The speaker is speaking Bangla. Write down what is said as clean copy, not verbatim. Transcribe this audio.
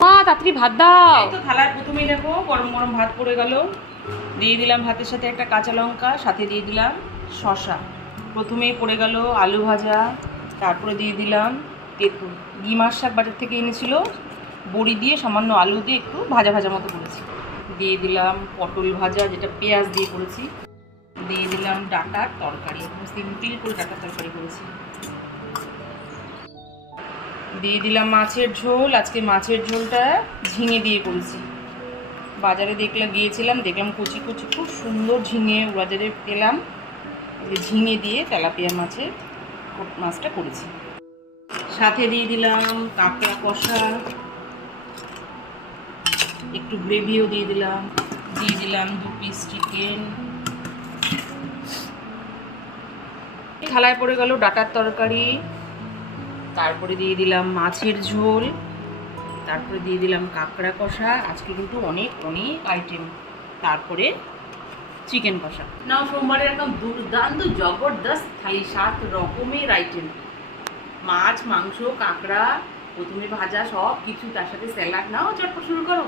মা তাড়াতাড়ি ভাত দাও। এই তো থালার প্রথমেই দেখো গরম গরম ভাত পড়ে গেল। দিয়ে দিলাম ভাতের সাথে একটা কাঁচা লঙ্কা, সাথে দিয়ে দিলাম শসা। প্রথমেই পড়ে গেল আলু ভাজা, তারপরে দিয়ে দিলাম তেঁতুল। ডিমার শাক বাজার থেকে এনেছিল, বড়ি দিয়ে সামান্য আলু দিয়ে একটু ভাজা ভাজা মতো করেছি। দিয়ে দিলাম পটল ভাজা, যেটা পেঁয়াজ দিয়ে করেছি। দিয়ে দিলাম ডাঁটার তরকারি, সিম্পল করে ডাঁটার তরকারি করেছি। দিয়ে দিলাম মাছের ঝোল। আজকে মাছের ঝোলটা ঝিঙে দিয়ে করেছি। বাজারে গিয়েছিলাম, দেখলাম কচি কচি খুব সুন্দর ঝিঙে বাজারে পেলাম। ঝিঙে দিয়ে তেলাপিয়া মাছটা করেছি। সাথে দিয়ে দিলাম কাঁকড়া কষা, একটু গ্রেভিও দিয়ে দিলাম। দিয়ে দিলাম 2 পিস চিকেন। থালায় পড়ে গেল ডাঁটার তরকারি, তারপরে দিয়ে দিলাম মাছের ঝোল, তারপরে দিয়ে দিলাম কাঁকড়া কষা। আজকে কিন্তু অনেক অনেক আইটেম। তারপরে চিকেন কষা। নাও সোমবারের একদম দুর্দান্ত জবরদস্ত থালি, 7 রকমের আইটেম। মাছ, মাংস, কাঁকড়া, প্রথমে ভাজা, সব কিছু, তার সাথে স্যালাড। নাও চটপট শুরু করো।